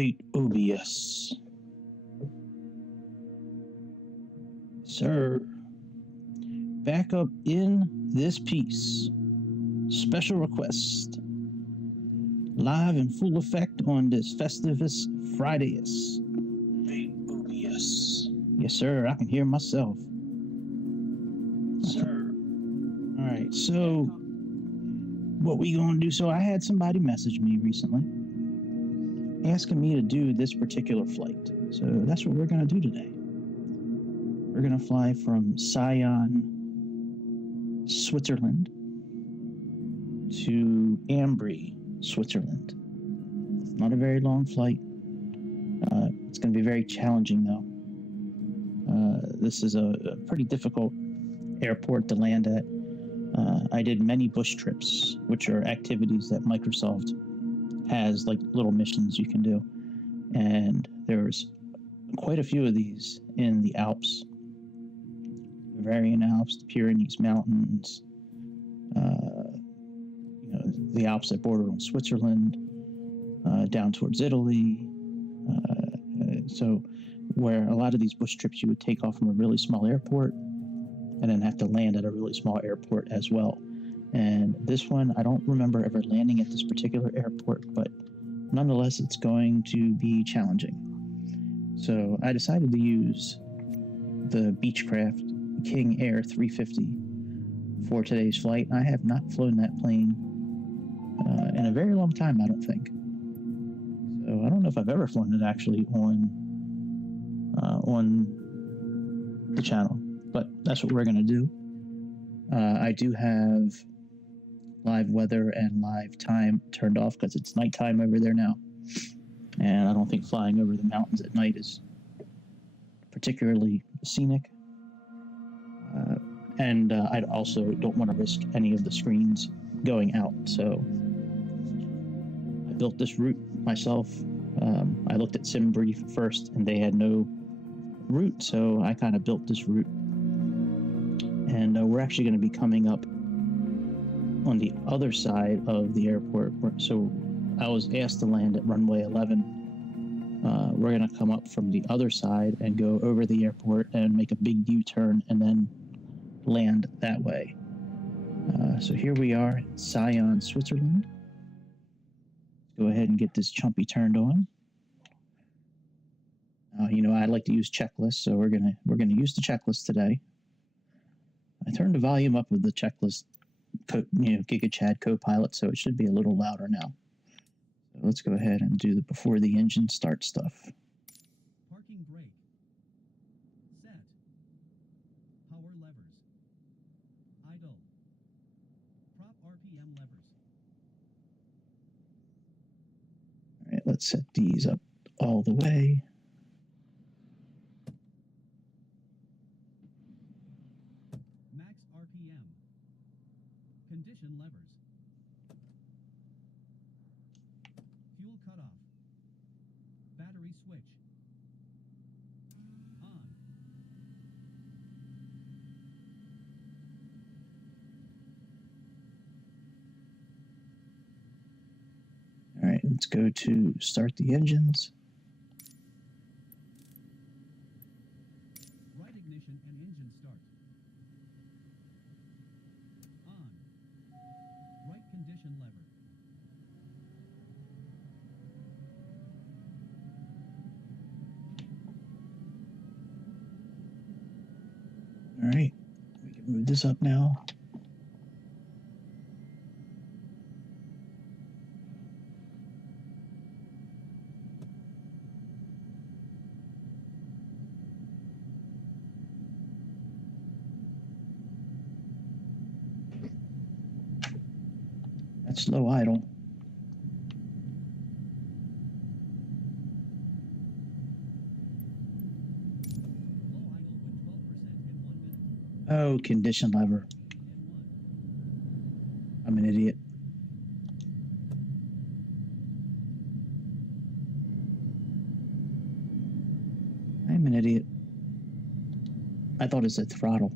Activate OBS. Sir, back up in this piece. Special request. Live in full effect on this Festivus Fridays. Activate OBS. Yes, sir, I can hear myself. Sir. Alright, so what we gonna do? So I had somebody message me recently asking me to do this particular flight. So that's what we're gonna do today. We're gonna fly from Sion, Switzerland to Ambri, Switzerland. It's not a very long flight. It's gonna be very challenging though. This is a pretty difficult airport to land at. I did many bush trips, which are activities that Microsoft has, like little missions you can do. And there's quite a few of these in the Alps, the Bavarian Alps, the Pyrenees Mountains, the Alps that border on Switzerland, down towards Italy. So where a lot of these bush trips you would take off from a really small airport and then have to land at a really small airport as well. And this one, I don't remember ever landing at this particular airport, but nonetheless, it's going to be challenging. So I decided to use the Beechcraft King Air 350 for today's flight. I have not flown that plane in a very long time, I don't think. So I don't know if I've ever flown it actually on the channel, but that's what we're going to do. I do have live weather and live time turned off because it's nighttime over there now. And I don't think flying over the mountains at night is particularly scenic. And I also don't want to risk any of the screens going out. So I built this route myself. I looked at SimBrief first and they had no route. So I kind of built this route. And we're actually going to be coming up on the other side of the airport. So I was asked to land at runway 11. We're going to come up from the other side and go over the airport and make a big U-turn and then land that way. So here we are in Sion, Switzerland. Let's go ahead and get this chumpy turned on. I like to use checklists, so we're gonna use the checklist today. I turned the volume up with the checklist, GigaChad Copilot, so it should be a little louder now. So let's go ahead and do the before the engine starts stuff. Parking brake. Set. Power levers. Idle. Prop RPM levers. All right, let's set these up all the way. Max RPM. Condition levers. Fuel cutoff. Battery switch. On. All right, let's go to start the engines. Right ignition and engine start. On. Right condition lever. All right, we can move this up now. That's low idle. Low idle with 12% in 1 minute. Oh, condition lever. In 1. I'm an idiot. I'm an idiot. I thought it said throttle.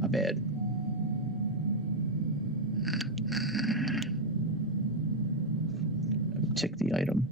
My bad. the item.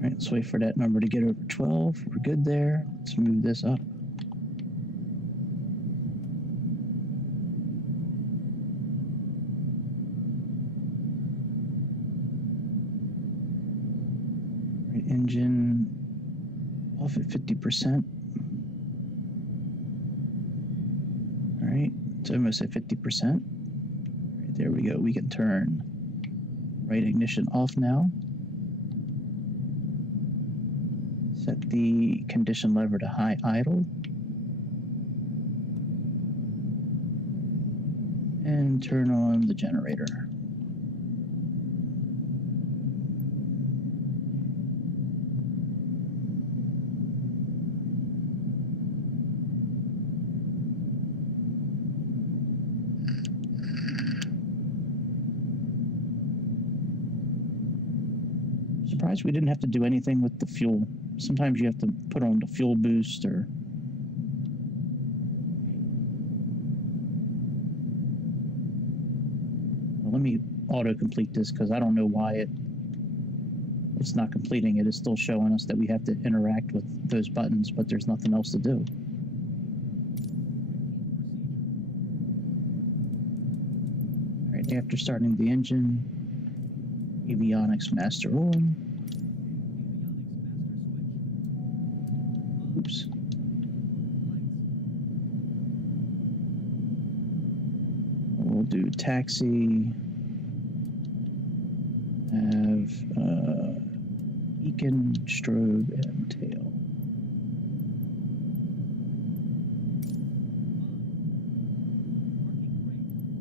All right, let's wait for that number to get over 12. We're good there. Let's move this up. All right, engine off at 50%. All right, it's almost at 50%. All right, there we go. We can turn right ignition off now. Set the condition lever to high idle. And turn on the generator. Surprised we didn't have to do anything with the fuel. Sometimes you have to put on the fuel boost or... Well, let me auto-complete this because I don't know why it's not completing it. It's still showing us that we have to interact with those buttons, but there's nothing else to do. All right, after starting the engine, avionics master on. Oops. We'll do taxi, have beacon, strobe, and tail.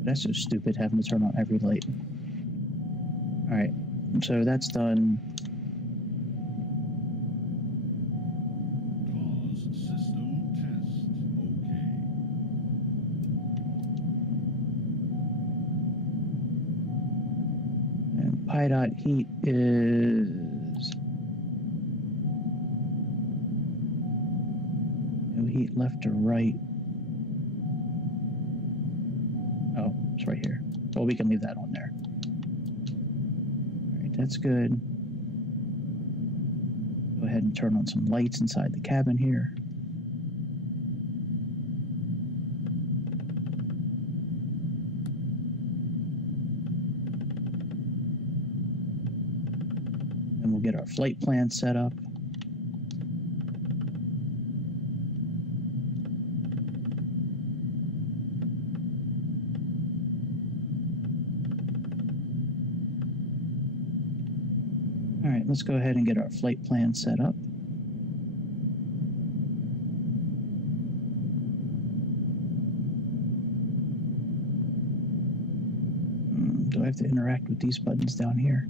That's so stupid having to turn on every light. All right, so that's done. Dot heat is no heat left or right. Oh, it's right here. Well, we can leave that on there. All right, that's good. Go ahead and turn on some lights inside the cabin here. We'll get our flight plan set up. All right, let's go ahead and get our flight plan set up. Do I have to interact with these buttons down here?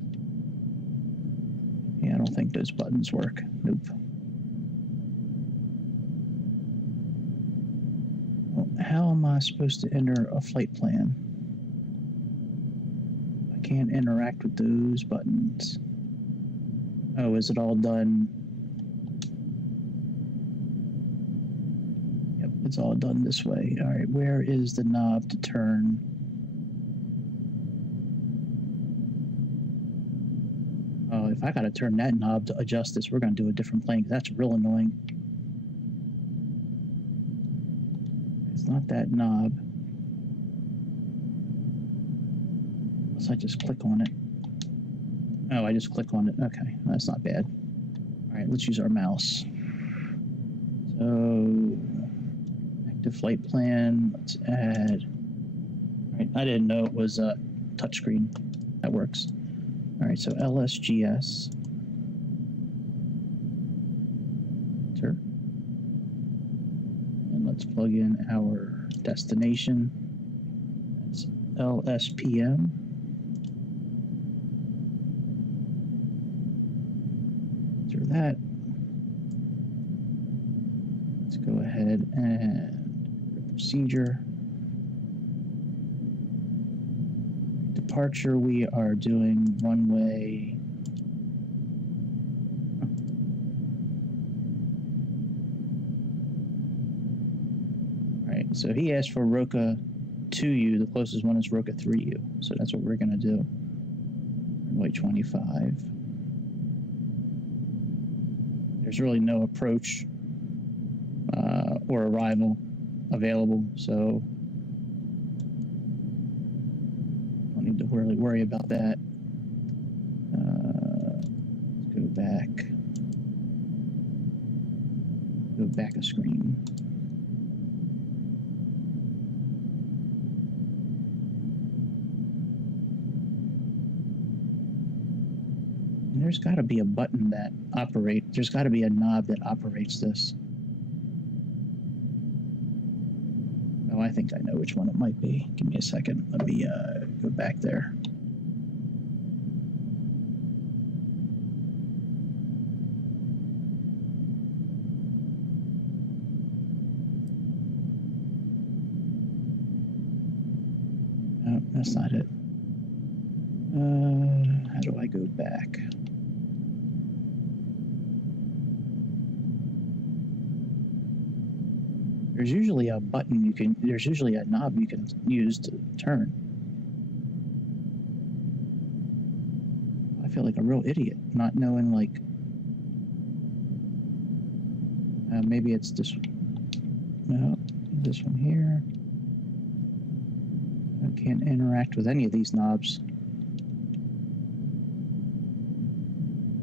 Yeah, I don't think those buttons work. Nope. Well, how am I supposed to enter a flight plan? I can't interact with those buttons. Oh, is it all done? Yep, it's all done this way. All right, where is the knob to turn? Oh, if I gotta turn that knob to adjust this, we're gonna do a different plane. That's real annoying. It's not that knob. Unless I just click on it. Oh, I just click on it. Okay, that's not bad. All right, let's use our mouse. So, active flight plan. Let's add. All right, I didn't know it was a touchscreen. That works. All right, so LSGS. Enter. And let's plug in our destination. That's LSPM. Enter that. Let's go ahead and procedure. Departure, we are doing runway. All right, so he asked for Roca 2U. The closest one is Roca 3U. So that's what we're going to do. Runway 25. There's really no approach or arrival available, so don't need to really worry about that. Let's go back. Go back a screen. And there's got to be a button that operates. There's got to be a knob that operates this. Oh, I think I know which one it might be. Give me a second. Let me go back there. No, that's not it. How do I go back? There's usually a button you can, there's usually a knob you can use to turn. I feel like a real idiot not knowing, like, maybe it's this, no, this one here. I can't interact with any of these knobs.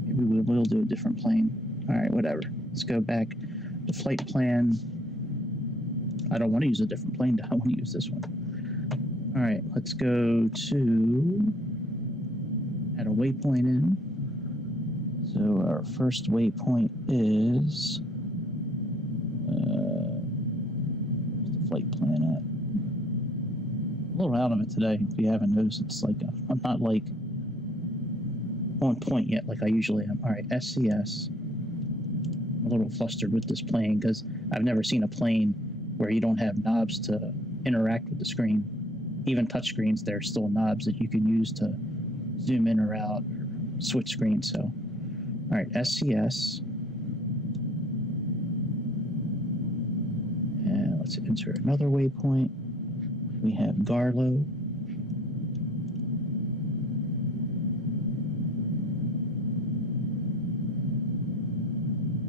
Maybe we will do a different plane. All right, whatever. Let's go back. The flight plan. I don't want to use a different plane. I want to use this one. All right, let's go to add a waypoint in. So our first waypoint is where's the flight plan at? A little out of it today. If you haven't noticed, it's like I'm not like on point yet, like I usually am. All right, SCS. I'm a little flustered with this plane because I've never seen a plane where you don't have knobs to interact with the screen. Even touch screens, there's still knobs that you can use to zoom in or out, or switch screens. So, all right, SCS. And let's enter another waypoint. We have Garlow.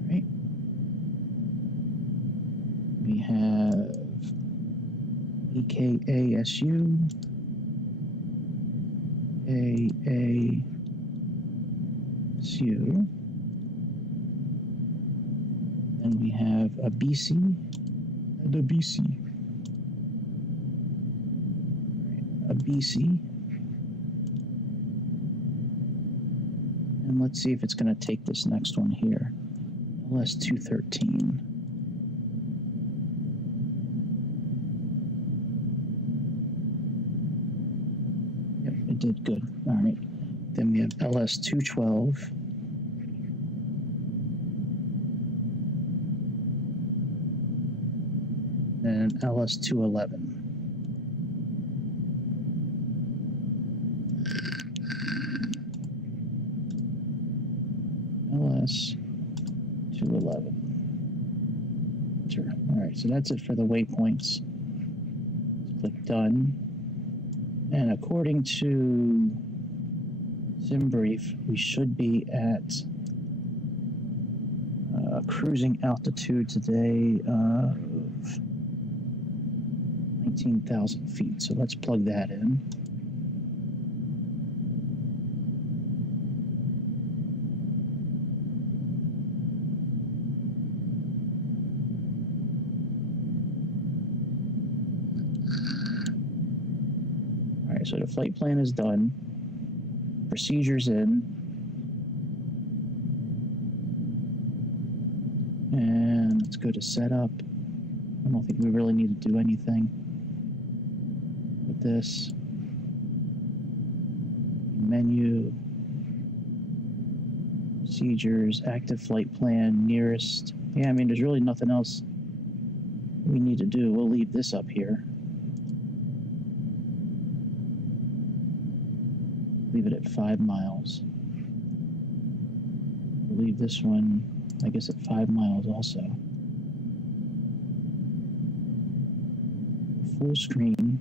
All right. We have EKASU, AASU, then we have a BC and a BC, a BC, and let's see if it's going to take this next one here, LS213. It did good. All right. Then we have LS212. And LS211. LS211. Sure. All right. So that's it for the waypoints. Let's click done. And according to SimBrief, we should be at cruising altitude today of 19,000 feet. So let's plug that in. So the flight plan is done, procedures in, And let's go to setup. I don't think we really need to do anything with this. Menu, procedures, active flight plan, nearest. Yeah, I mean, there's really nothing else we need to do. We'll leave this up here. Leave it at 5 miles. We'll leave this one, I guess, at 5 miles also. Full screen.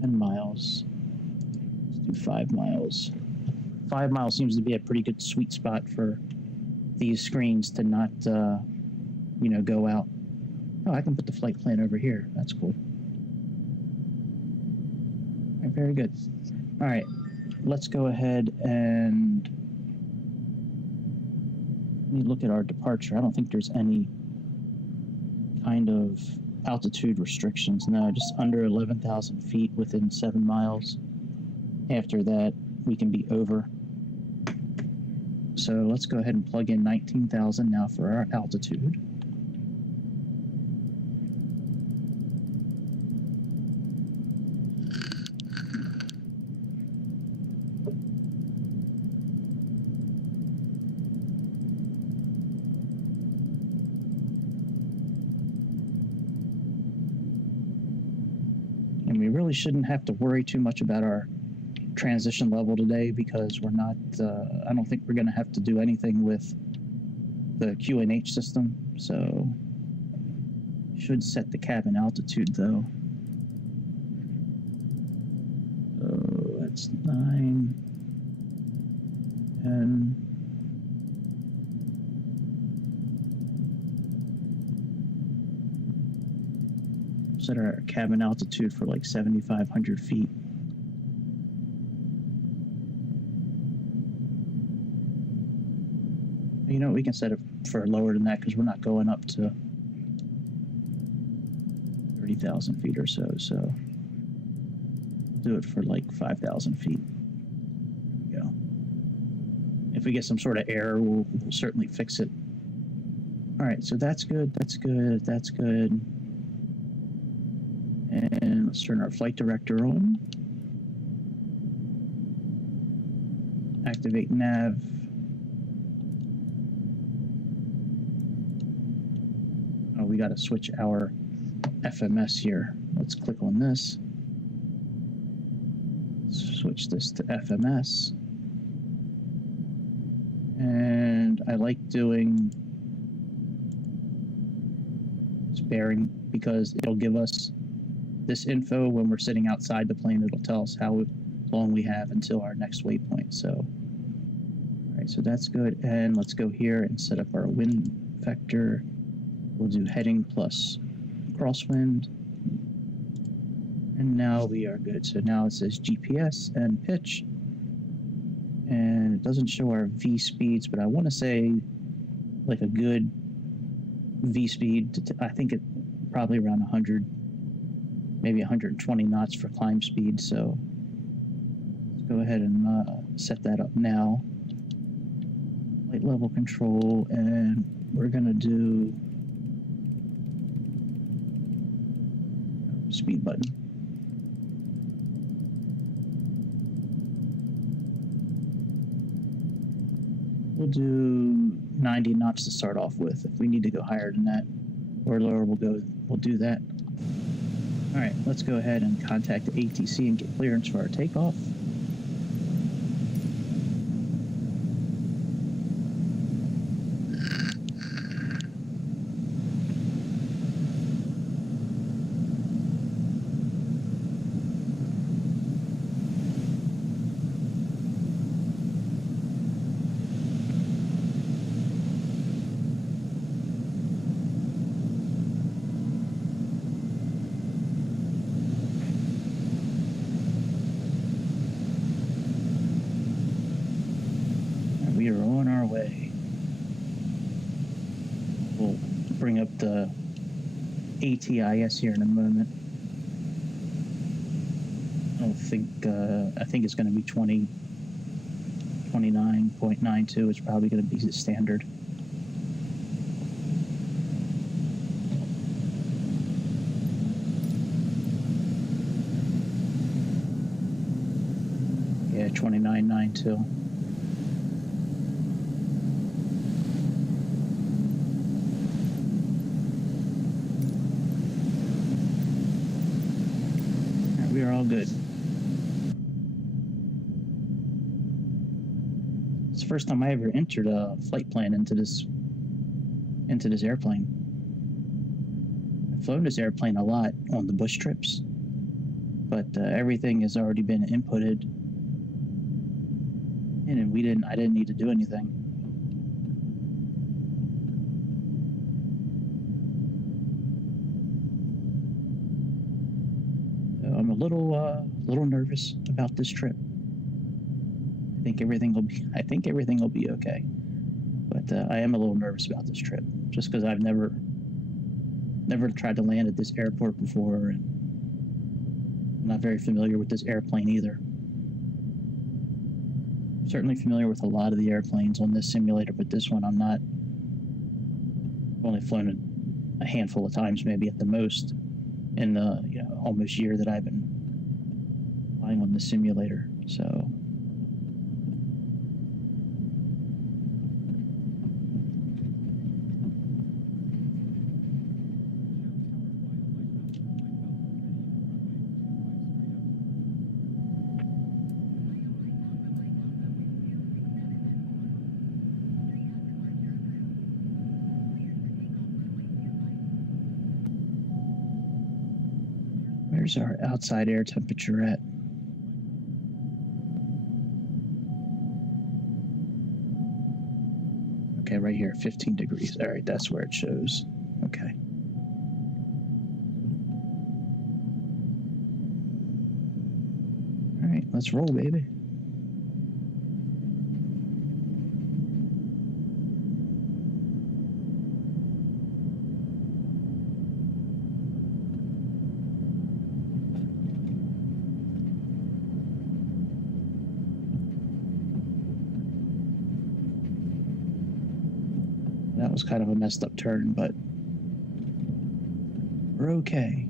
10 miles. Let's do 5 miles. 5 miles seems to be a pretty good sweet spot for these screens to not, you know, go out. Oh, I can put the flight plan over here. That's cool. All right, very good. All right, let's go ahead and let me look at our departure. I don't think there's any kind of altitude restrictions. No, just under 11,000 feet within 7 miles. After that, we can be over. So let's go ahead and plug in 19,000 now for our altitude. And we really shouldn't have to worry too much about our transition level today because we're not, I don't think we're going to have to do anything with the QNH system. So should set the cabin altitude though. So that's 9, 10. Set our cabin altitude for like 7,500 feet. You know, we can set it for lower than that because we're not going up to 30,000 feet or so. So we'll do it for like 5,000 feet. There we go. If we get some sort of error, we'll certainly fix it. All right, so that's good. That's good. That's good. And let's turn our flight director on. Activate nav. Oh, we got to switch our FMS here. Let's click on this. Switch this to FMS. And I like doing this bearing because it'll give us this info when we're sitting outside the plane. It'll tell us how long we have until our next waypoint. So, all right, so that's good. And let's go here and set up our wind vector. We'll do heading plus crosswind. And now we are good. So now it says GPS and pitch. And it doesn't show our V speeds, but I want to say like a good V speed. I think it probably around 100, maybe 120 knots for climb speed. So let's go ahead and set that up now. Flight level control, and we're gonna do speed button. We'll do 90 knots to start off with. If we need to go higher than that or lower, we'll do that. All right, let's go ahead and contact the ATC and get clearance for our takeoff. We are on our way. We'll bring up the ATIS here in a moment. I think it's going to be 29.92. It's probably going to be the standard. 2992. We are all good. It's the first time I ever entered a flight plan into this airplane. I've flown this airplane a lot on the bush trips, but everything has already been inputted, and I didn't need to do anything. So I'm a little nervous about this trip. I think everything will be okay. But I am a little nervous about this trip, just because I've never tried to land at this airport before, and I'm not very familiar with this airplane either. I'm certainly familiar with a lot of the airplanes on this simulator, but this one I'm not. I've only flown it a handful of times, maybe at the most, in the almost year that I've been flying on the simulator. So. Where's our outside air temperature at? Okay, right here, 15 degrees. All right, that's where it shows. Okay. All right, let's roll, baby. That was kind of a messed up turn, but we're okay.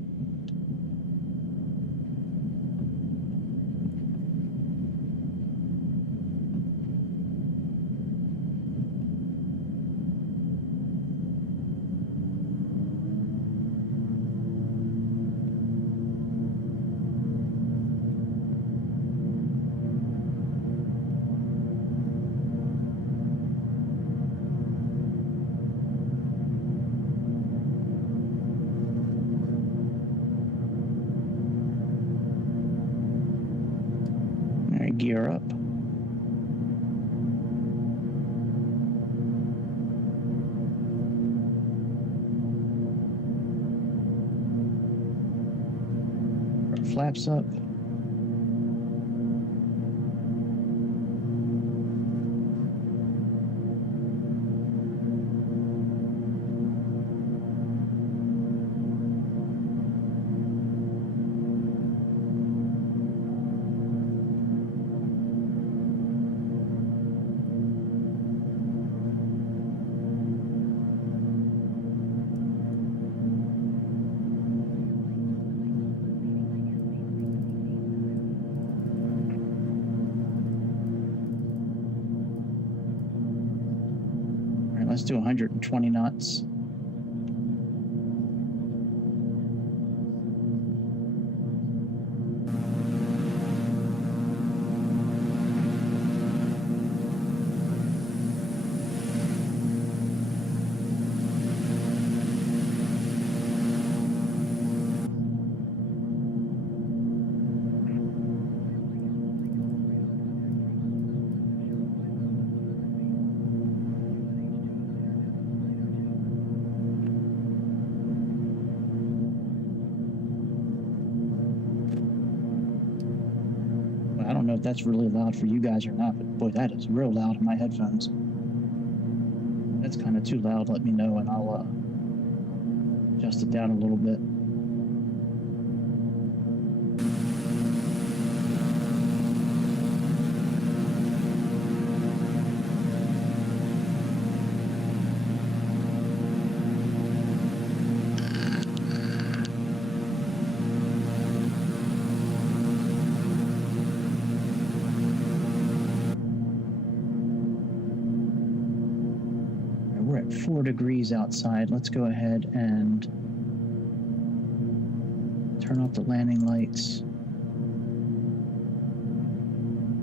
Gear up. Our flaps up. Let's do 120 knots. I don't know if that's really loud for you guys or not, but boy, that is real loud in my headphones. That's kind of too loud. Let me know and I'll adjust it down a little bit. We're at 4 degrees outside. Let's go ahead and turn off the landing lights.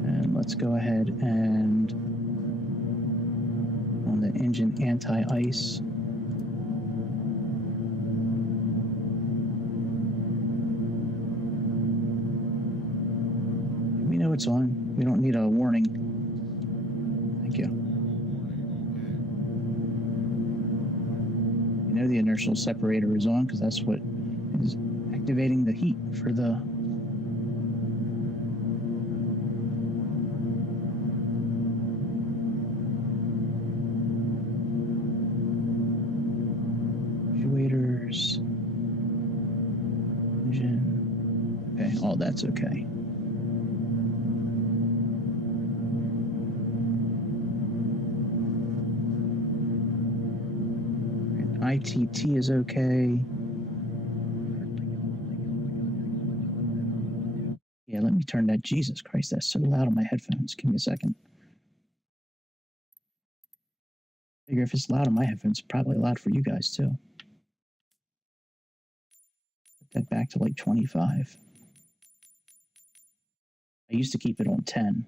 And let's go ahead and on the engine anti-ice. We know it's on. We don't need a warning. Thank you. We know the inertial separator is on because that's what is activating the heat for the actuators, engine. Okay, all that's okay. ITT is okay. Yeah, let me turn that. Jesus Christ, that's so loud on my headphones. Give me a second. I figure if it's loud on my headphones, it's probably loud for you guys too. Put that back to like 25. I used to keep it on 10.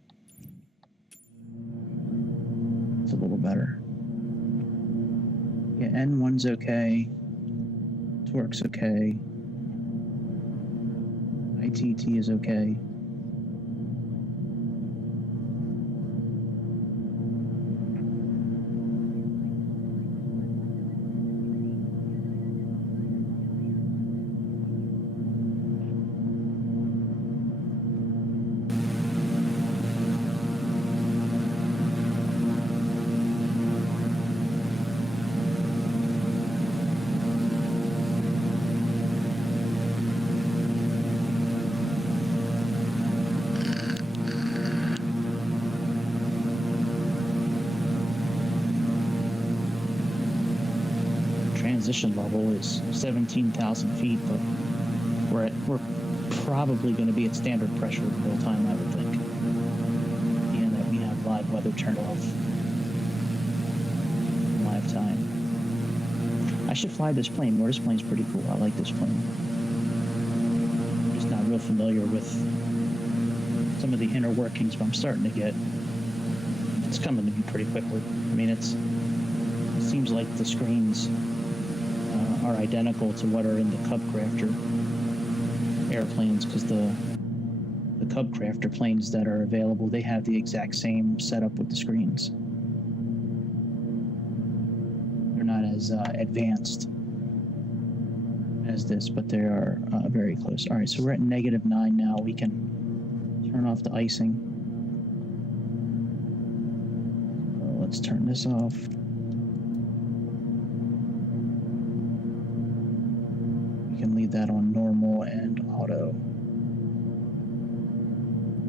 It's a little better. Yeah, N1's okay. Torque's okay. ITT is okay. Transition level is 17,000 feet, but we're probably going to be at standard pressure the whole time, I would think. Being that we have live weather turned off, live time. I should fly this plane. This plane's pretty cool. I like this plane. I'm just not real familiar with some of the inner workings, but I'm starting to get. It's coming to me pretty quickly. I mean, it seems like the screens are identical to what are in the Cub Crafter airplanes, because the Cub Crafter planes that are available, they have the exact same setup with the screens. They're not as advanced as this, but they are very close. All right, so we're at -9 now. We can turn off the icing. Let's turn this off. We can leave that on normal and auto.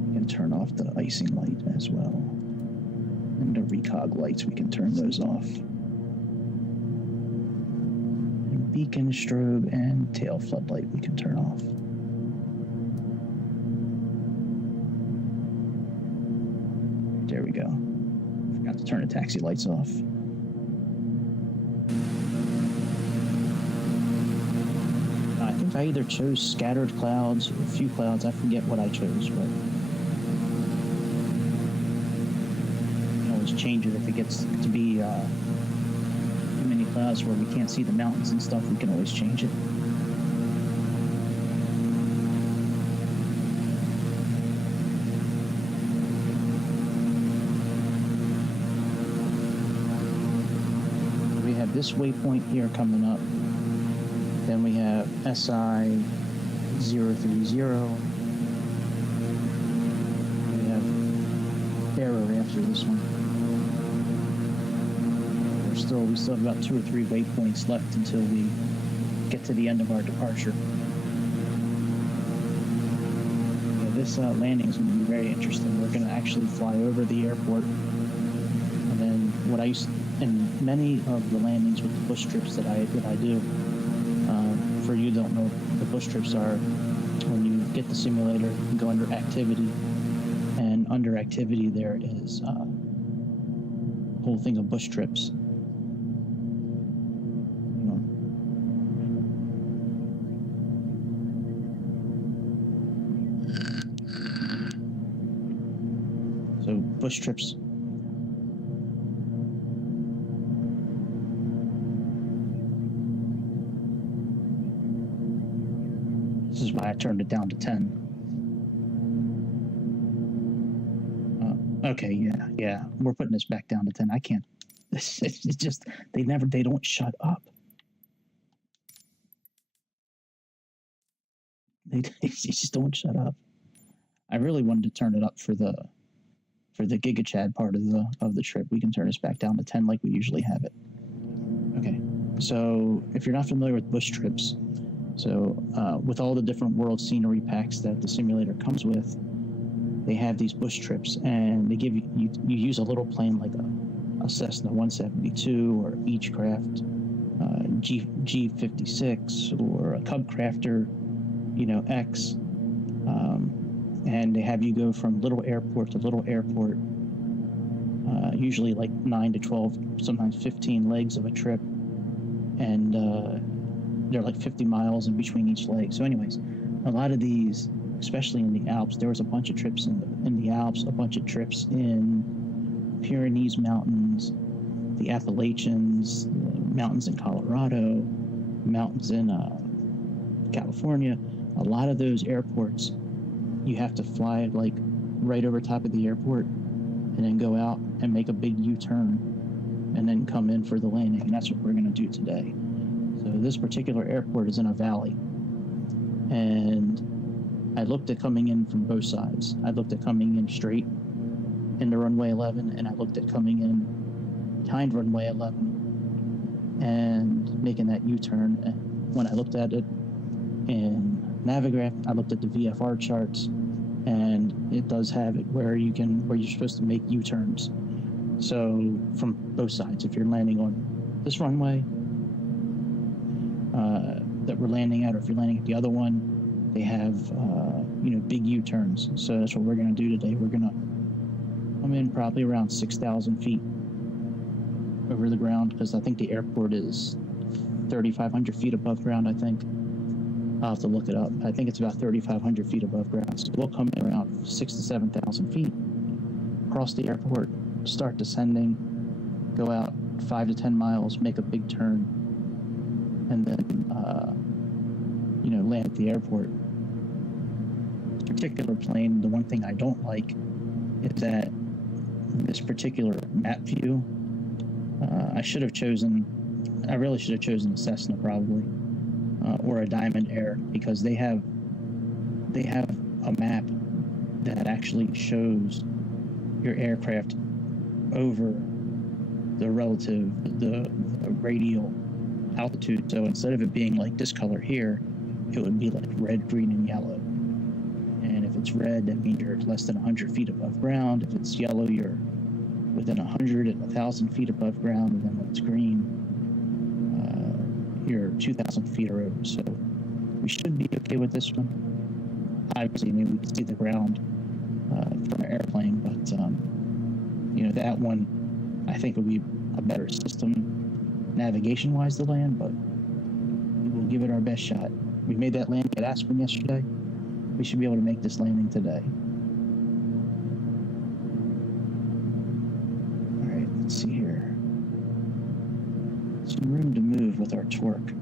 We can turn off the icing light as well. And the recog lights, we can turn those off. And beacon, strobe, and tail floodlight we can turn off. There we go. Forgot to turn the taxi lights off. I think I either chose scattered clouds or a few clouds. I forget what I chose, but you can always change it if it gets to be too many clouds where we can't see the mountains and stuff. We can always change it. We have this waypoint here coming up. Then we have SI 030. We have error after this one. We still have about 2 or 3 waypoints left until we get to the end of our departure. Yeah, this landing is going to be very interesting. We're going to actually fly over the airport, and then and many of the landings with the bush trips that I do. For you don't know, the bush trips are when you get the simulator, you go under activity, and under activity there is a whole thing of bush trips. bush trips. This is why I turned it down to 10. Okay, yeah. We're putting this back down to 10. I can't. It's just, they don't shut up. They just don't shut up. I really wanted to turn it up for the Giga Chad part of the trip. We can turn this back down to 10 like we usually have it. Okay, so if you're not familiar with bush trips, so with all the different world scenery packs that the simulator comes with, they have these bush trips, and they give you use a little plane like a Cessna 172 or a Beechcraft G56 or a Cub Crafter, X, and they have you go from little airport to little airport, usually like 9 to 12, sometimes 15 legs of a trip, and they're like 50 miles in between each leg. So anyways, a lot of these, especially in the Alps, there was a bunch of trips in the Alps, a bunch of trips in Pyrenees Mountains, the Appalachians, mountains in Colorado, mountains in California. A lot of those airports, you have to fly like right over top of the airport and then go out and make a big U-turn and then come in for the landing. And that's what we're going to do today. So this particular airport is in a valley. And I looked at coming in from both sides. I looked at coming in straight into runway 11, and I looked at coming in behind runway 11 and making that U-turn. And when I looked at it in Navigraph, I looked at the VFR charts, and it does have it where you're supposed to make U-turns. So from both sides, if you're landing on this runway that we're landing at, or if you're landing at the other one, they have big U-turns. So that's what we're going to do today. We're going to come in probably around 6,000 feet over the ground, because I think the airport is 3,500 feet above ground, I think. I'll have to look it up. I think it's about 3,500 feet above ground. So we'll come in around 6,000 to 7,000 feet, cross the airport, start descending, go out 5 to 10 miles, make a big turn, and then land at the airport. This particular plane, the one thing I don't like is that this particular map view, I really should have chosen a Cessna probably, or a Diamond Air, because they have a map that actually shows your aircraft over the radial altitude. So instead of it being like this color here, it would be like red, green, and yellow. And if it's red, that means you're less than 100 feet above ground. If it's yellow, you're within 100 and 1,000 feet above ground. And then when it's green, you're 2,000 feet or over. So we should be okay with this one. Obviously, maybe we can see the ground from an airplane, but that one I think would be a better system navigation-wise to land, but we'll give it our best shot. We made that landing at Aspen yesterday. We should be able to make this landing today. All right, let's see here. Some room to move with our torque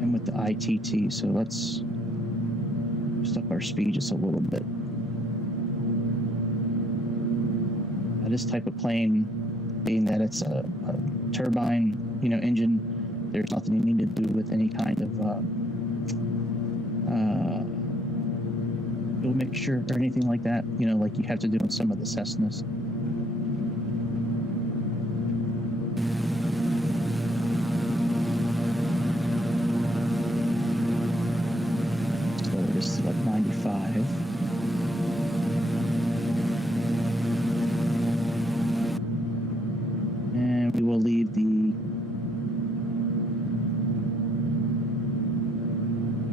and with the ITT, so let's just up our speed just a little bit. Now, this type of plane, being that it's a turbine, engine, there's nothing you need to do with any kind of fuel mixture or anything like that, like you have to do in some of the Cessnas. So this is like 95. And we will leave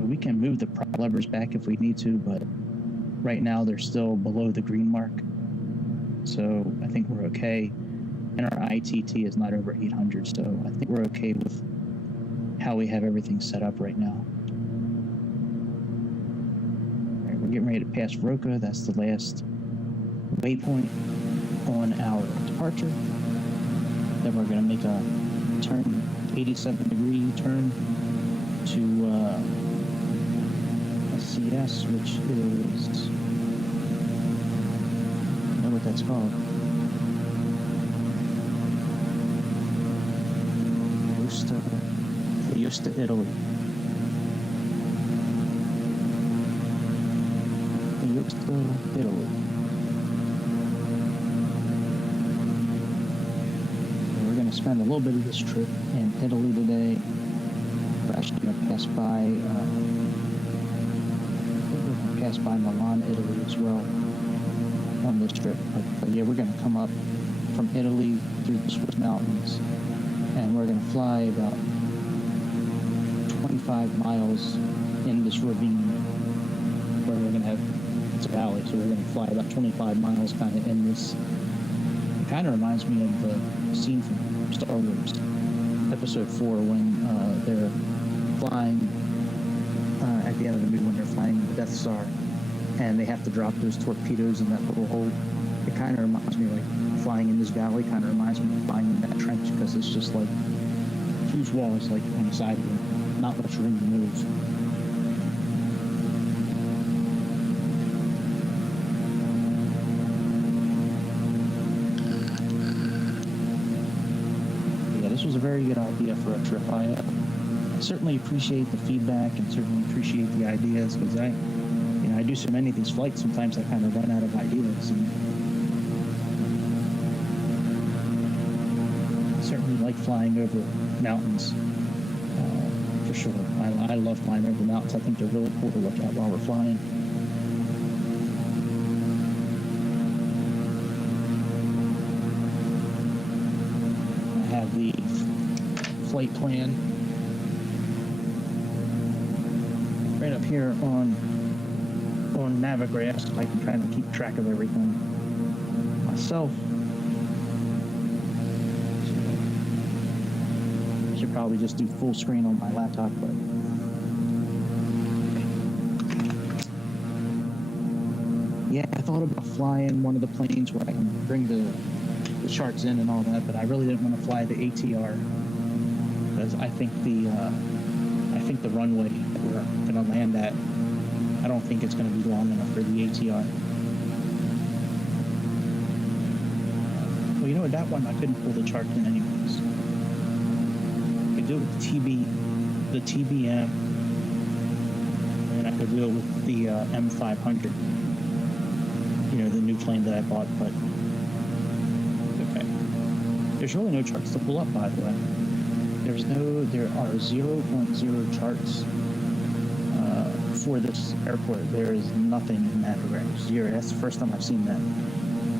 we can move the prop levers back if we need to, but right now they're still below the green mark. So I think we're okay. And our ITT is not over 800, so I think we're okay with how we have everything set up right now. All right, we're getting ready to pass Roca. That's the last waypoint on our departure. Then we're going to make a turn, 87-degree turn to Msfs, which is, I don't know what that's called. Usta, Italy. Italy. We're going to spend a little bit of this trip in Italy today. We're actually going to pass by Milan, Italy as well on this trip. But yeah, we're going to come up from Italy through the Swiss mountains, and we're going to fly about 25 miles in this ravine where we're going to have, it's a valley, so we're going to fly about 25 miles kind of in this. It kind of reminds me of the scene from Star Wars Episode 4 when they're flying at the end of the movie when they're flying the Death Star and they have to drop those torpedoes in that little hole. It kind of reminds me, like, flying in this valley kind of reminds me of flying in that trench, because it's just like huge walls like on the side of it, not much room to move. Yeah, this was a very good idea for a trip. I certainly appreciate the feedback and certainly appreciate the ideas, because I do so many of these flights, sometimes I kind of run out of ideas, and certainly like flying over mountains, for sure. I love flying over mountains. I think they're really cool to look at while we're flying. I have the flight plan right up here on Navigraph, so I can kind of keep track of everything myself. I should probably just do full screen on my laptop, but yeah, I thought about flying one of the planes where I can bring the charts in and all that, but I really didn't want to fly the ATR, because I think the runway that we're going to land at, I don't think it's going to be long enough for the ATR. Well, you know what, that one I couldn't pull the chart in anyways. I could do it with the TBM, and I could do it with the M500. The new plane that I bought, but okay. There's really no charts to pull up, by the way. There are 0.0 charts for this airport. There is nothing in Navigraph. Zero. That's the first time I've seen that.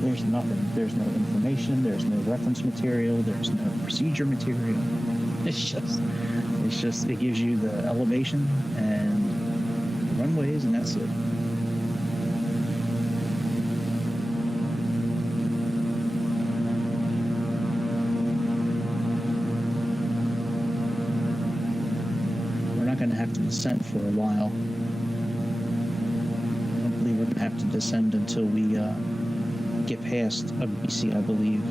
There's nothing. There's no information. There's no reference material. There's no procedure material. It's just it gives you the elevation and the runways, and that's it. We're not going to have to descend for a while. I don't believe we're going to have to descend until we get past BC, I believe.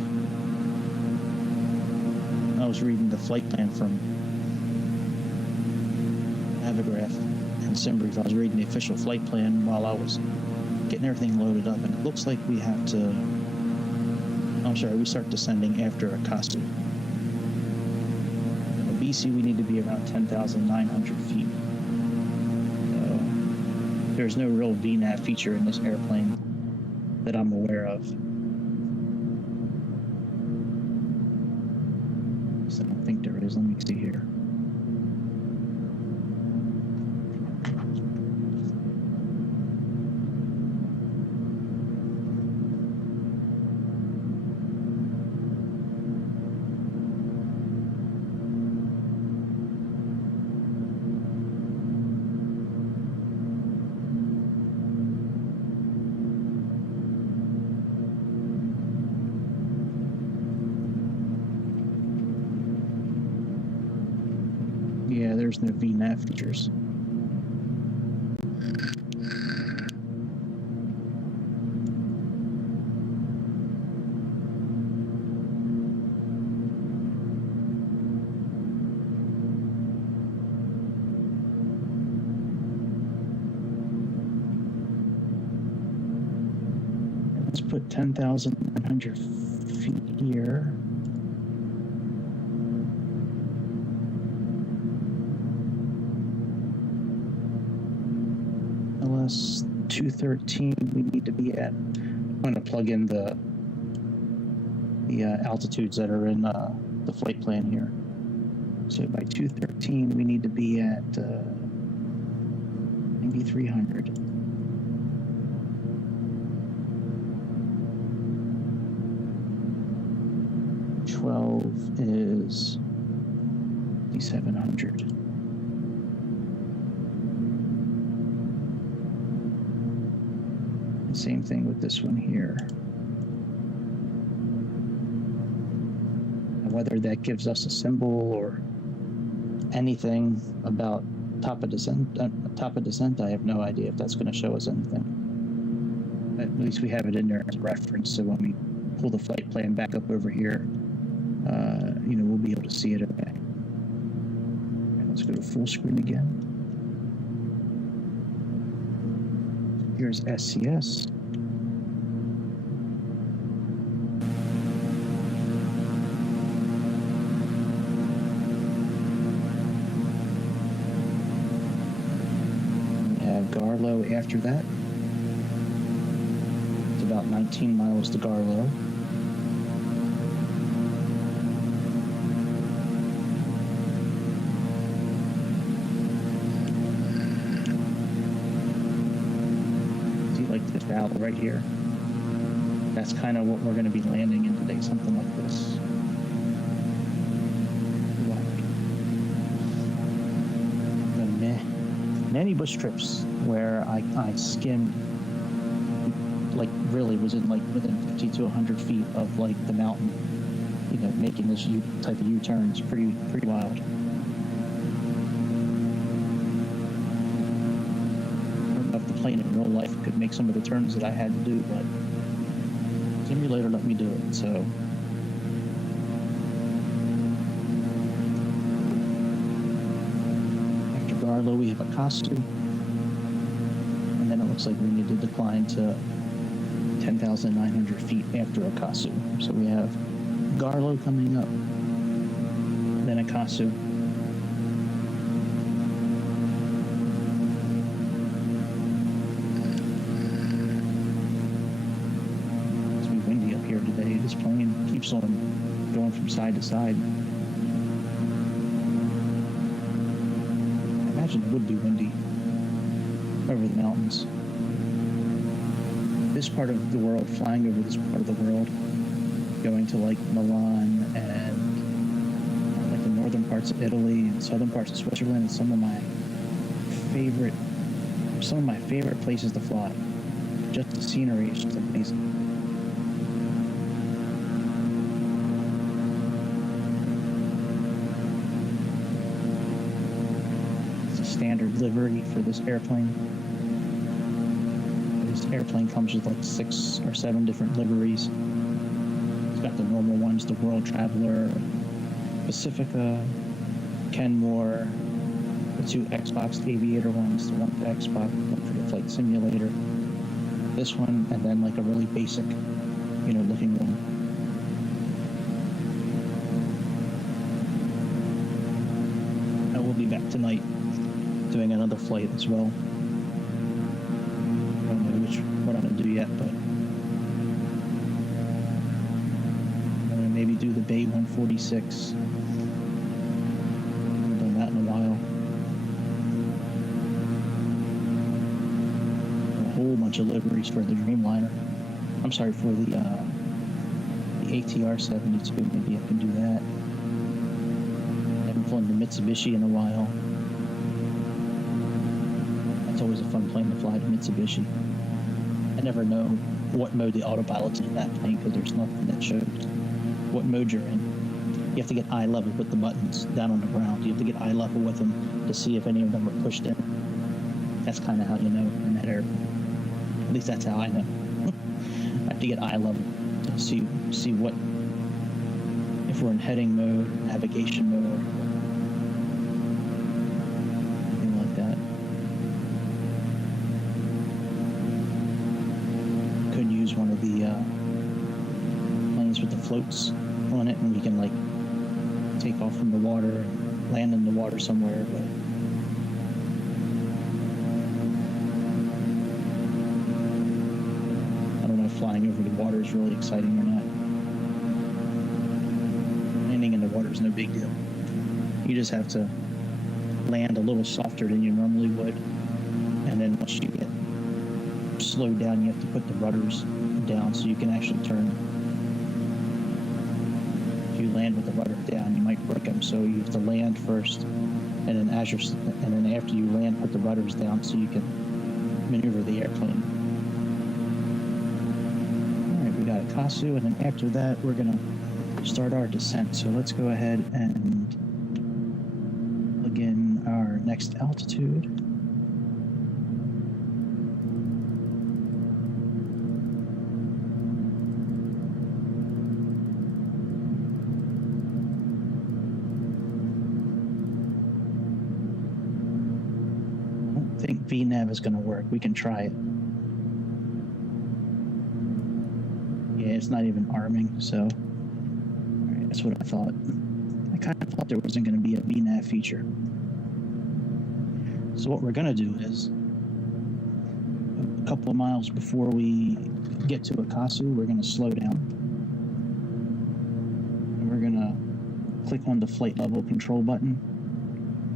I was reading the flight plan from Navigraph and Ambri. I was reading the official flight plan while I was getting everything loaded up, and it looks like we have to, we start descending after Akasu. BC, we need to be around 10,900 feet. There's no real VNAV feature in this airplane that I'm aware of. So I don't think there is. Let me see here. Yeah, there's no VNAV features. put 10,900 feet here. LS 213 we need to be at. I'm going to plug in the altitudes that are in the flight plan here. So by 213 we need to be at 9,300. Is 700. And same thing with this one here. And whether that gives us a symbol or anything about top of descent, I have no idea if that's going to show us anything. But at least we have it in there as a reference, so when we pull the flight plan back up over here, we'll be able to see it. Okay. Right, let's go to full screen again. Here's SCS. We have Garlow after that. It's about 19 miles to Garlow. Right here. That's kind of what we're going to be landing in today, something like this. The many bush trips where I skimmed, like really was in like within 50 to 100 feet of like the mountain, making this type of U-turns, pretty wild. Plane in real life could make some of the turns that I had to do, but simulator let me do it. So after Garlow we have Akasu, and then it looks like we need to decline to 10,900 feet after Akasu. So we have Garlow coming up, then Akasu. This plane keeps on going from side to side. I imagine it would be windy over the mountains. This part of the world, flying over this part of the world, going to like Milan and like the northern parts of Italy and southern parts of Switzerland, and some of my favorite places to fly. Just the scenery is just amazing. Standard livery for this airplane. This airplane comes with like 6 or 7 different liveries. It's got the normal ones, the World Traveler, Pacifica, Kenmore, the 2 Xbox Aviator ones, the one for Xbox, one for the flight simulator, this one, and then like a really basic, looking one. I will be back tonight doing another flight as well. I don't know what I'm going to do yet, but I'm going to maybe do the Bay 146. I haven't done that in a while. A whole bunch of liveries for the Dreamliner. I'm sorry, for the ATR 72. Maybe I can do that. I haven't flown the Mitsubishi in a while. It's always a fun plane to fly to Mitsubishi. I never know what mode the autopilot's in that plane because there's nothing that shows what mode you're in. You have to get eye level with the buttons down on the ground. You have to get eye level with them to see if any of them are pushed in. That's kind of how you know in that airplane. At least that's how I know. I have to get eye level to see what, if we're in heading mode, navigation mode, anything like that. Could use one of the floats on it, and we can like take off from the water and land in the water somewhere. But I don't know if flying over the water is really exciting or not. Landing in the water is no big deal. You just have to land a little softer than you normally would, and then once you get slowed down, you have to put the rudders down so you can actually turn. If you land with the rudder down, you might break them, so you have to land first, and then after you land, put the rudders down so you can maneuver the airplane. All right, we got a Kasu, and then after that, we're gonna start our descent. So let's go ahead and plug in our next altitude. I don't think VNAV is going to work. We can try it. Yeah, it's not even arming, so that's what I thought. I kind of thought there wasn't going to be a VNAV feature. So what we're going to do is, a couple of miles before we get to Akasu, we're going to slow down. And we're going to click on the flight level control button,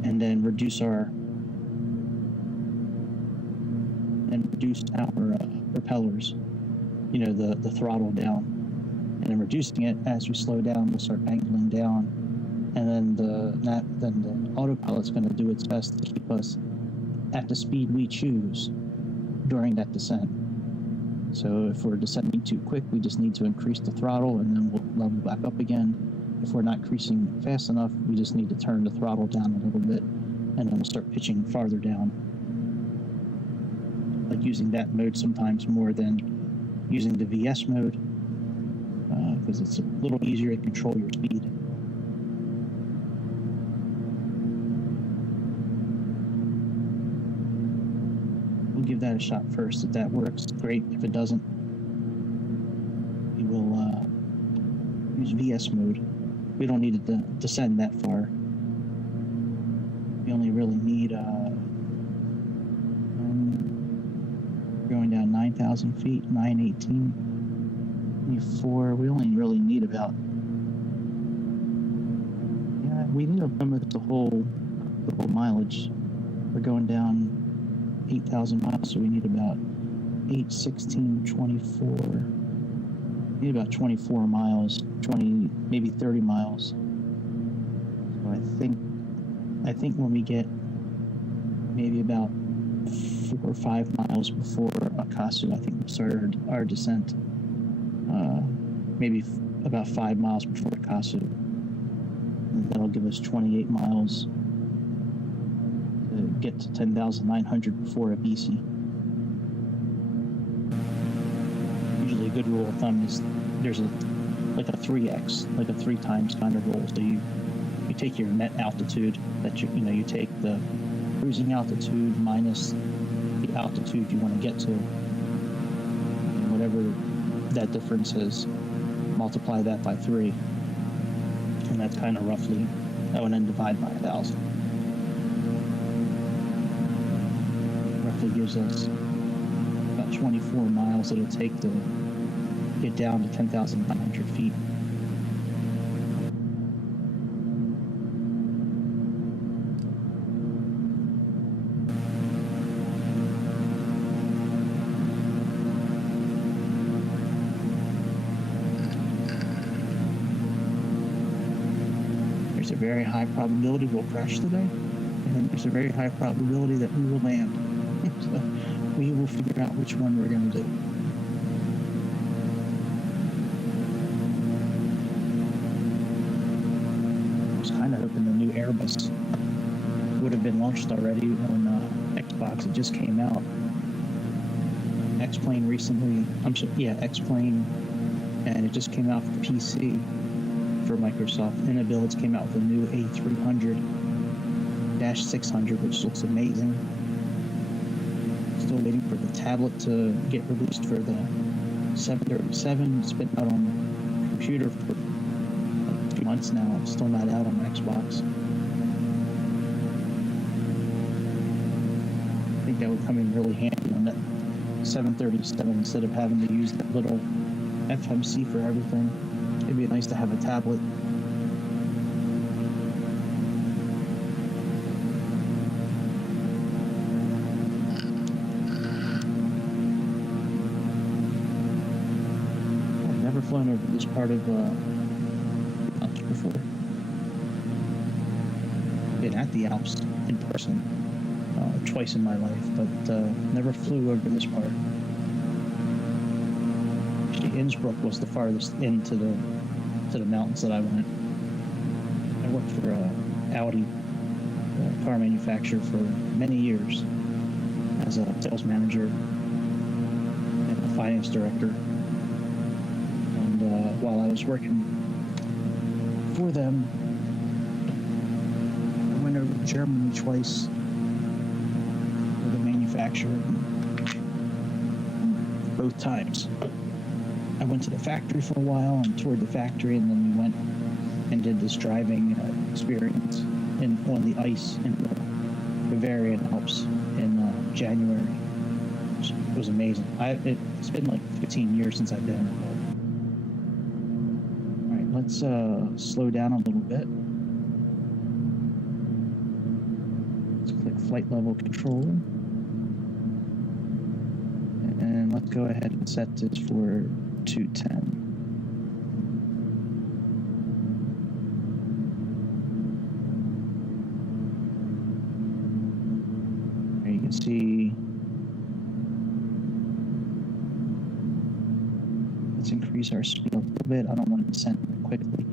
and then reduce our propellers, the throttle down. And then reducing it as we slow down, we'll start angling down, and then the autopilot's going to do its best to keep us at the speed we choose during that descent. So if we're descending too quick, we just need to increase the throttle, and then we'll level back up again. If we're not increasing fast enough, we just need to turn the throttle down a little bit, and then we'll start pitching farther down. Like using that mode sometimes more than using the VS mode, because it's a little easier to control your speed. We'll give that a shot first. If that works, great. If it doesn't, we will use VS mode. We don't need to descend that far. We only really need going down 9,000 feet, 918. 24, we only really need about, we need to limit the whole mileage. We're going down 8,000 miles, so we need about 8, 16, 24, we need about 24 miles, 20, maybe 30 miles. So I think when we get maybe about 4 or 5 miles before Akasu, I think we'll start our descent. Maybe about 5 miles before Akasu. And that'll give us 28 miles to get to 10,900 before Abisi. Usually a good rule of thumb is there's like a 3x, like a 3 times kind of rule. So you take your net altitude that you take the cruising altitude minus the altitude you want to get to, and whatever that difference is, multiply that by 3, and that's kind of roughly, and then divide by 1,000. Roughly gives us about 24 miles it'll take to get down to 10,900 feet. There's a very high probability we'll crash today, and there's a very high probability that we will land. So we will figure out which one we're going to do. I was kind of hoping the new Airbus would have been launched already on Xbox. It just came out. X-Plane recently, X-Plane, and it just came out for PC. For Microsoft. Inabuilds came out with a new A300-600, which looks amazing. Still waiting for the tablet to get released for the 737. It's been out on computer for like 2 months now. I'm still not out on Xbox. I think that would come in really handy on that 737 instead of having to use that little FMC for everything. It'd be nice to have a tablet. I've never flown over this part of Alps before. Been at the Alps in person twice in my life, but never flew over this part. Actually, Innsbruck was the farthest into the mountains that I went. I worked for Audi, a car manufacturer, for many years as a sales manager and a finance director. And while I was working for them, I went over to Germany twice with a manufacturer. Both times I went to the factory for a while and toured the factory, and then we went and did this driving experience on the ice in the Bavarian Alps in January. It was amazing. It's been like 15 years since I've been. All right, let's slow down a little bit. Let's click flight level control. And let's go ahead and set this for 210. There you can see. Let's increase our speed a little bit. I don't want to descend quickly.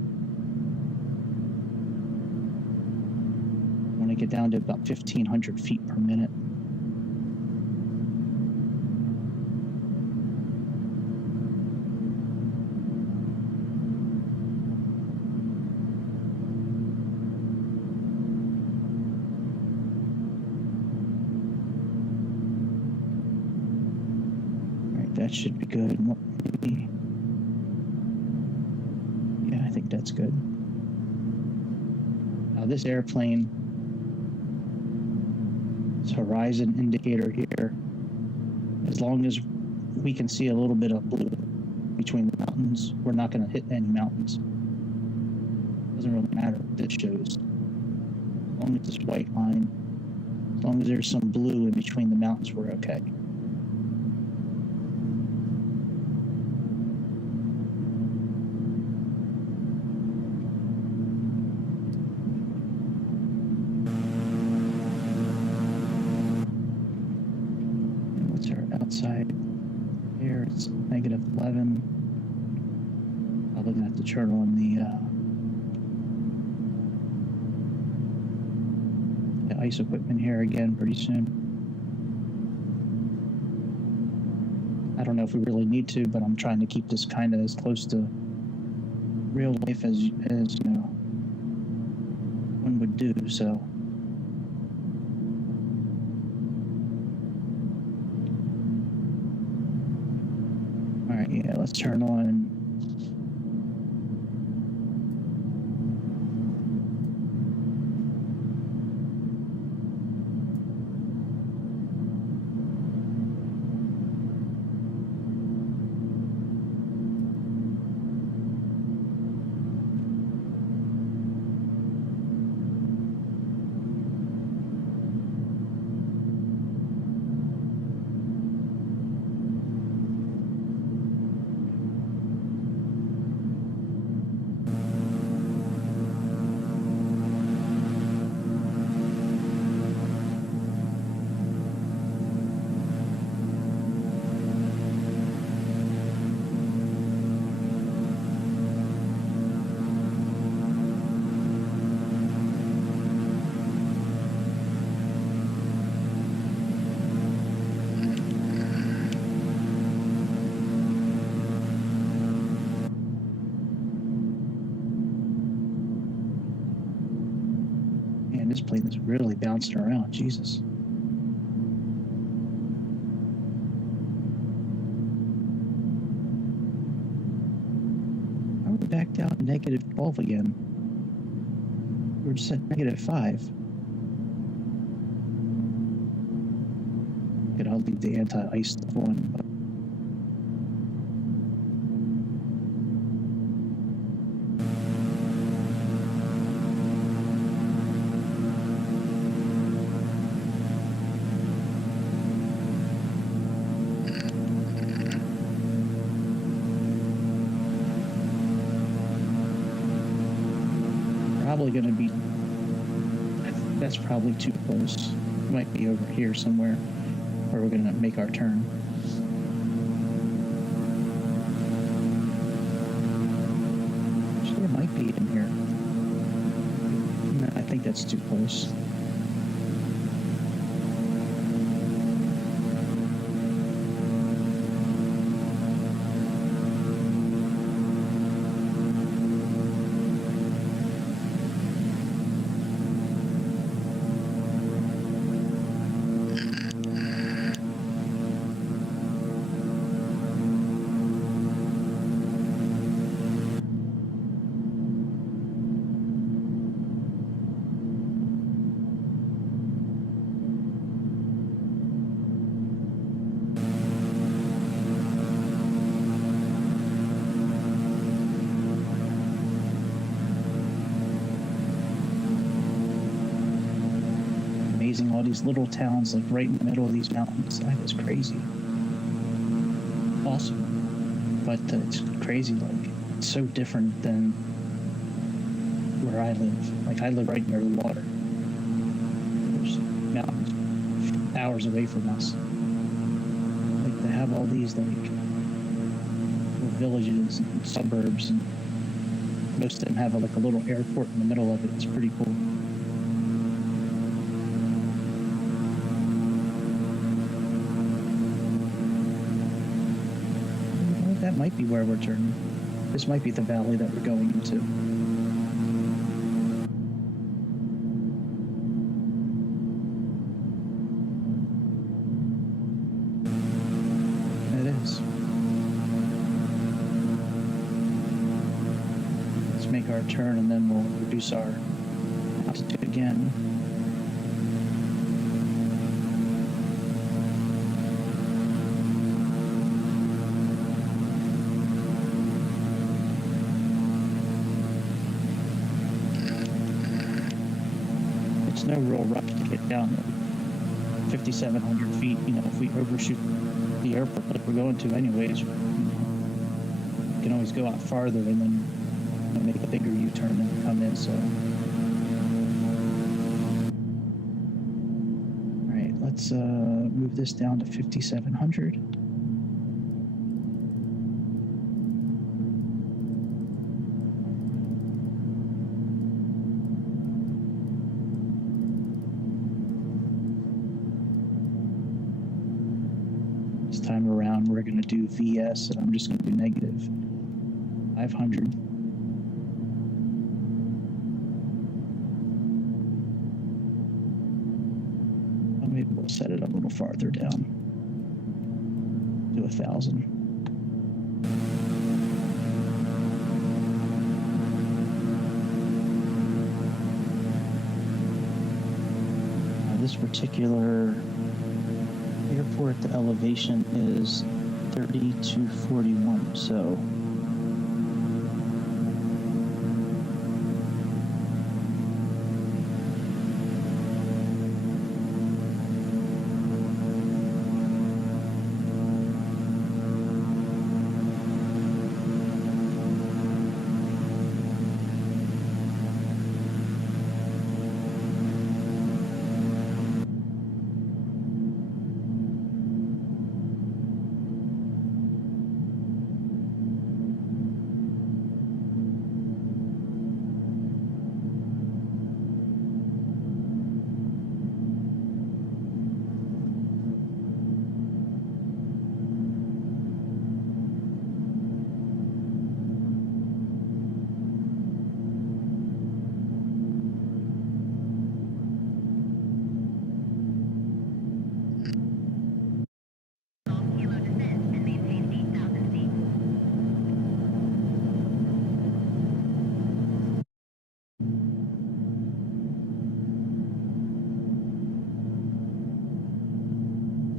I want to get down to about 1,500 feet per minute. That should be good. Maybe. Yeah, I think that's good. Now this airplane, this horizon indicator here, as long as we can see a little bit of blue between the mountains, we're not going to hit any mountains. Doesn't really matter what this shows. As long as this white line, as long as there's some blue in between the mountains, we're okay. Outside here it's -11. I'm looking at the turn on the ice equipment here again pretty soon. I don't know if we really need to, but I'm trying to keep this kind of as close to real life as you know one would do. So. All right, yeah, let's turn on. This plane is really bouncing around. Jesus. negative 12 again. We're just at negative 5. I'll leave the anti-ice stuff on. But probably going to be, that's probably too close. It might be over here somewhere where we're going to make our turn. Actually, it might be in here. No, I think that's too close. All these little towns like right in the middle of these mountains. That is crazy. Awesome. But it's crazy, like it's so different than where I live. Like I live right near the water. There's mountains hours away from us. Like they have all these like little villages and suburbs, and most of them have like a little airport in the middle of it. It's pretty cool. That might be where we're turning. This might be the valley that we're going into. It is. Let's make our turn and then we'll reduce our altitude again. No real rush to get down 5,700 feet. You know, if we overshoot the airport like we're going to anyways, you can always go out farther and then make a bigger U-turn and come in. So, all right, let's move this down to 5,700. Time around we're going to do VS and I'm just going to do negative 500. Maybe we'll set it a little farther down to 1,000. This particular airport, the elevation is 3241, so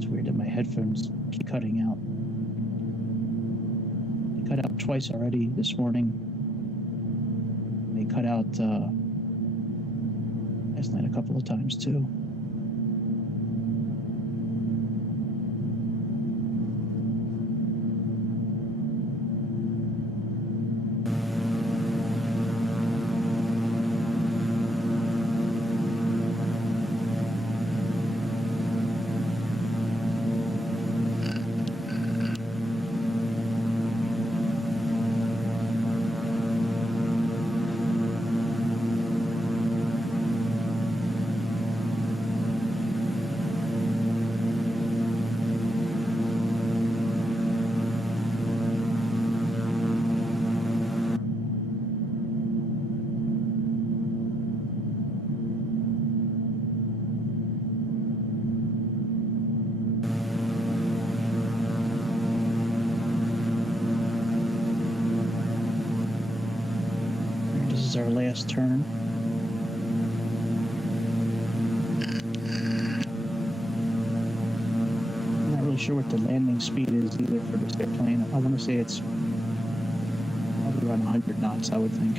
It's weird that my headphones keep cutting out. They cut out twice already this morning. They cut out last night a couple of times too. This is our last turn. I'm not really sure what the landing speed is either for this airplane. I want to say it's probably around 100 knots, I would think.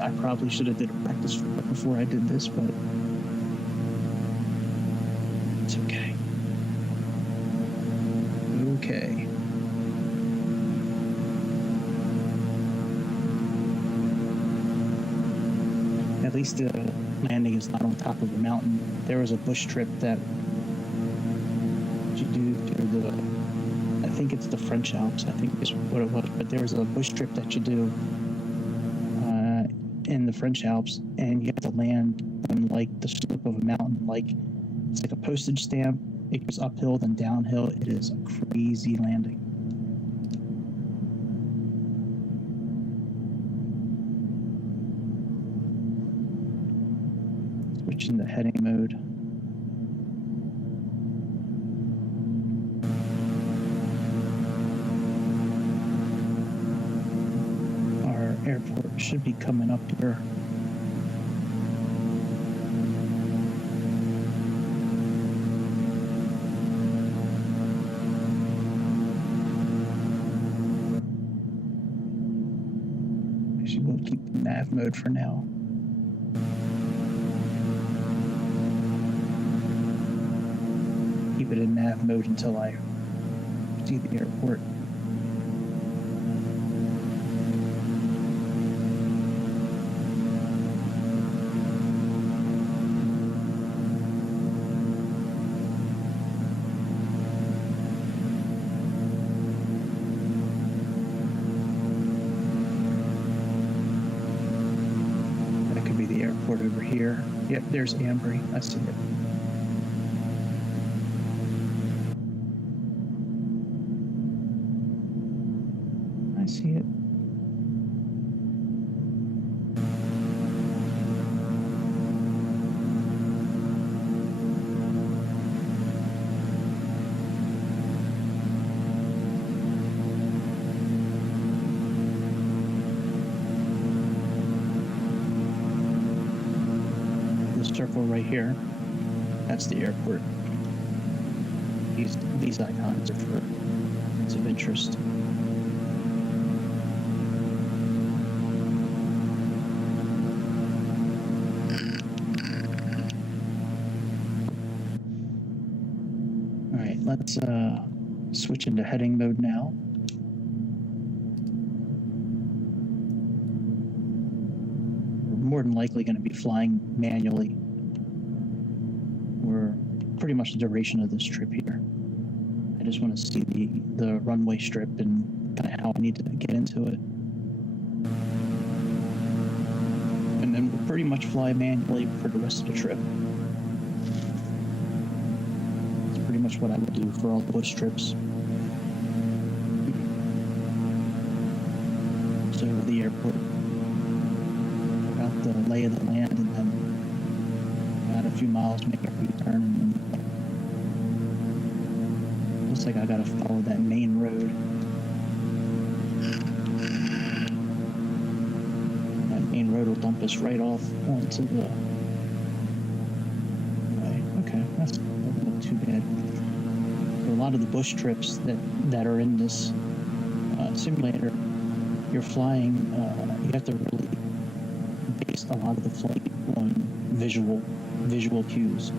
I probably should have did a practice before I did this, but it's okay. Okay. At least the landing is not on top of a mountain. There was a bush trip that you do through the, I think it's the French Alps, I think is what it was, but there was a bush trip that you do in the French Alps, and you have to land on like the slope of a mountain, like it's like a postage stamp. It goes uphill then downhill. It is a crazy landing. Switch into heading mode. Airport should be coming up here. Actually, we'll keep nav mode for now. Keep it in nav mode until I see the airport. Over here. Yep, there's Ambri. I see it. I see it. Circle right here. That's the airport. These icons are for points of interest. All right, let's switch into heading mode now. We're more than likely going to be flying manually. We're pretty much the duration of this trip here. I just want to see the runway strip and kind of how I need to get into it. And then we'll pretty much fly manually for the rest of the trip. That's pretty much what I would do for all the bush trips. So the airport, about the lay of the land, and then about a few miles, make a U-turn, and then looks like I gotta follow that main road. That main road will dump us right off onto the way. Okay, that's not too bad. So a lot of the bush trips that are in this simulator, you're flying, you have to really base a lot of the flight on visual cues.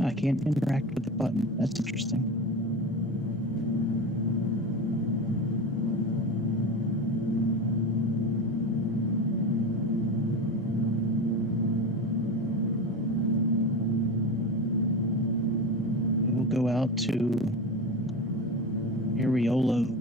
I can't interact with the button. That's interesting. We'll go out to Ariolo.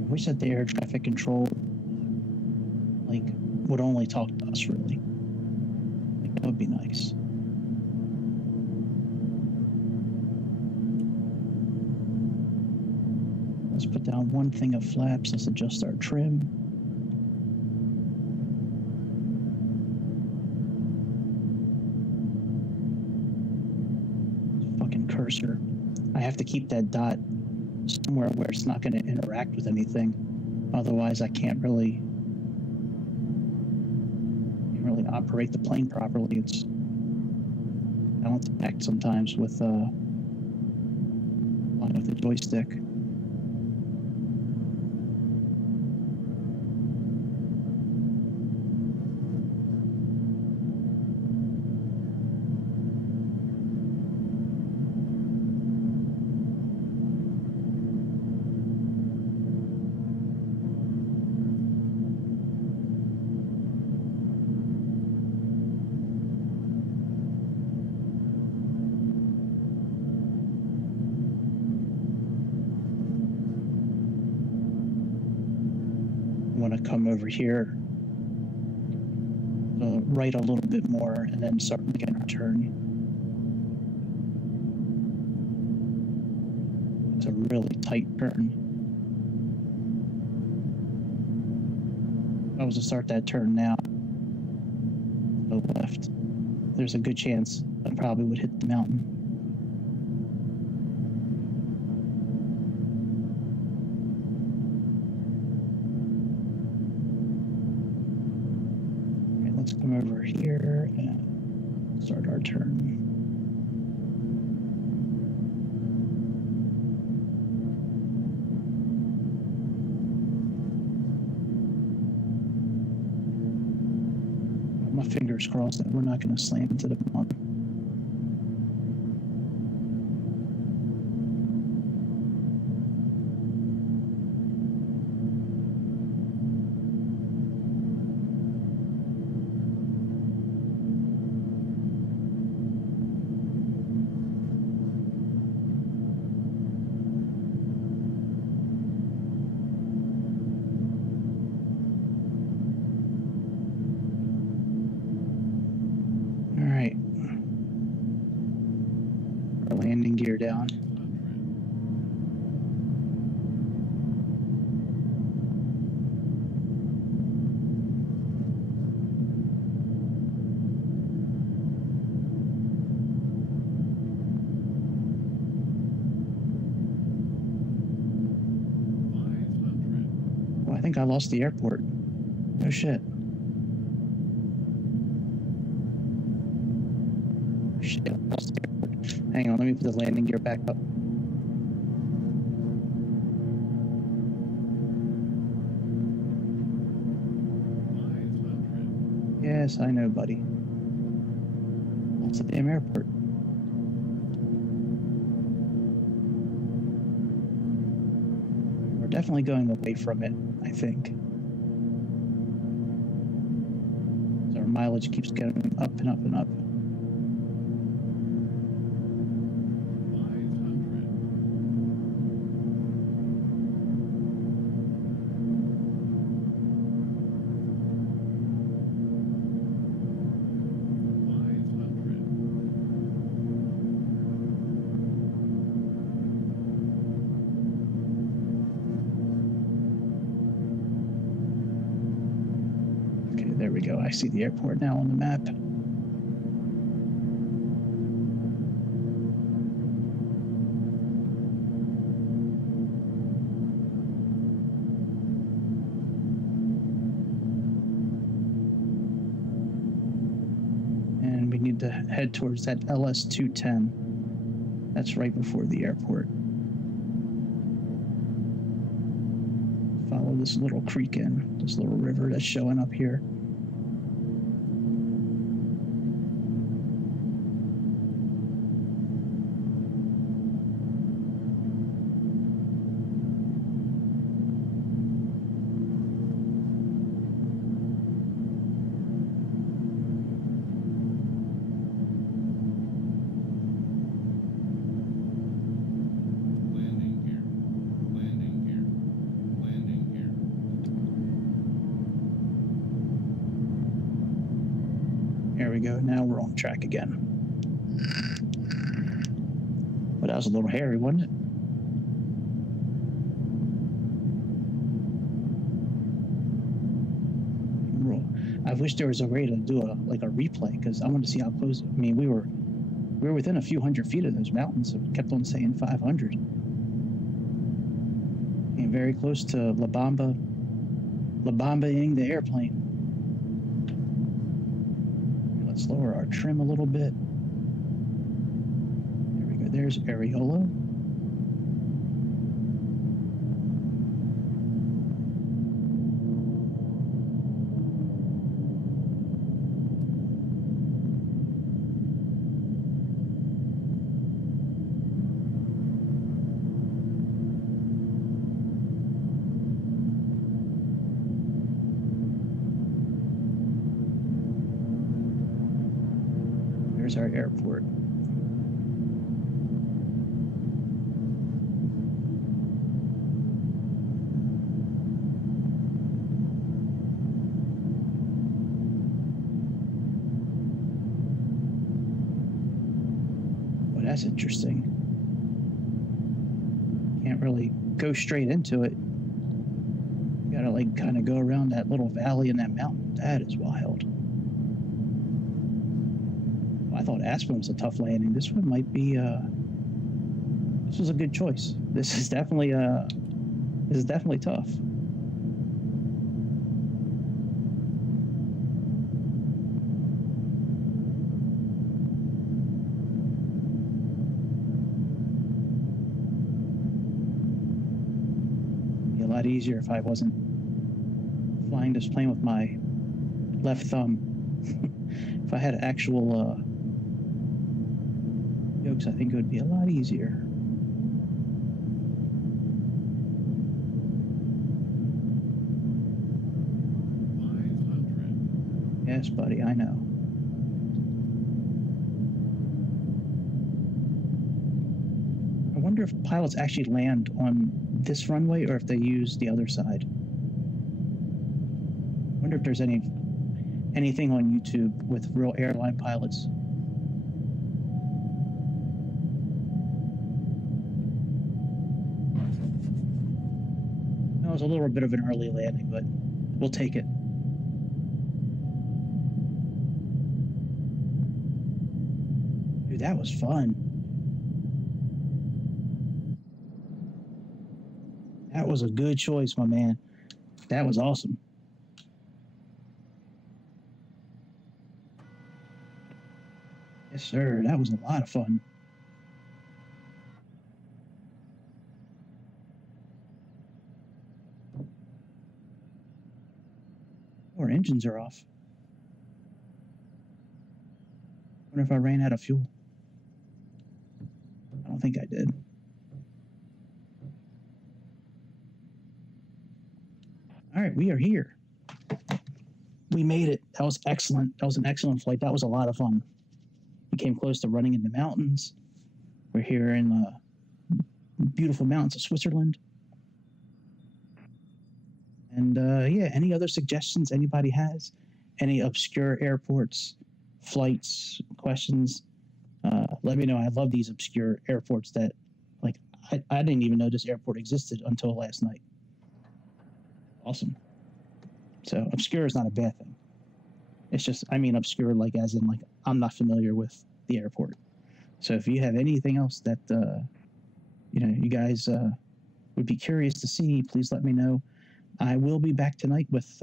I wish that the air traffic control would only talk to us, really. That would be nice. Let's put down one thing of flaps. Let's adjust our trim. Fucking cursor. I have to keep that dot somewhere where it's not going to interact with anything. Otherwise, I can't really operate the plane properly. It's balance act sometimes with the joystick. Want to come over here, right a little bit more, and then start making our turn. It's a really tight turn. If I was to start that turn now, go left, there's a good chance I probably would hit the mountain. Let's come over here and start our turn. My fingers crossed that we're not going to slam into the mountain. Landing gear down. think I lost the airport. No shit. Shit, I lost the airport. Hang on, let me put the landing gear back up. Yes, I know, buddy. Lost the damn airport. We're definitely going away from it, I think. So our mileage keeps getting up and up and up. There we go. I see the airport now on the map. And we need to head towards that LS-210. That's right before the airport. Follow this little creek in, this little river that's showing up here. There we go. Now we're on track again. But that was a little hairy, wasn't it? I wish there was a way to do a replay, because I wanted to see how close. I mean, we were within a few hundred feet of those mountains, so it kept on saying 500. And very close to La Bamba-ing the airplane. Let's lower our trim a little bit. There we go. There's Areola. There's our airport. Well, that's interesting. Can't really go straight into it. You gotta kind of go around that little valley in that mountain. That is wild. I thought Aspen was a tough landing. This one might be. This was a good choice. This is definitely tough. Be a lot easier if I wasn't flying this plane with my left thumb. If I had actual yokes, I think it would be a lot easier. Yes, buddy, I know. I wonder if pilots actually land on this runway or if they use the other side. I wonder if there's anything on YouTube with real airline pilots. That was a little bit of an early landing, but we'll take it. Dude, that was fun. That was a good choice, my man. That was awesome. Yes, sir. That was a lot of fun. Our engines are off. Wonder if I ran out of fuel. I don't think I did. All right, we are here. We made it. That was excellent. That was an excellent flight. That was a lot of fun. We came close to running in the mountains. We're here in the beautiful mountains of Switzerland. And yeah, any other suggestions anybody has? Any obscure airports, flights, questions? Let me know. I love these obscure airports that, like, I didn't even know this airport existed until last night. Awesome. So obscure is not a bad thing. It's just, I mean, obscure, like, as in, like, I'm not familiar with the airport. So if you have anything else that, you guys would be curious to see, please let me know. I will be back tonight with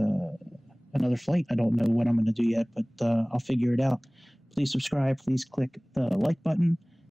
another flight. I don't know what I'm going to do yet, but I'll figure it out. Please subscribe. Please click the like button.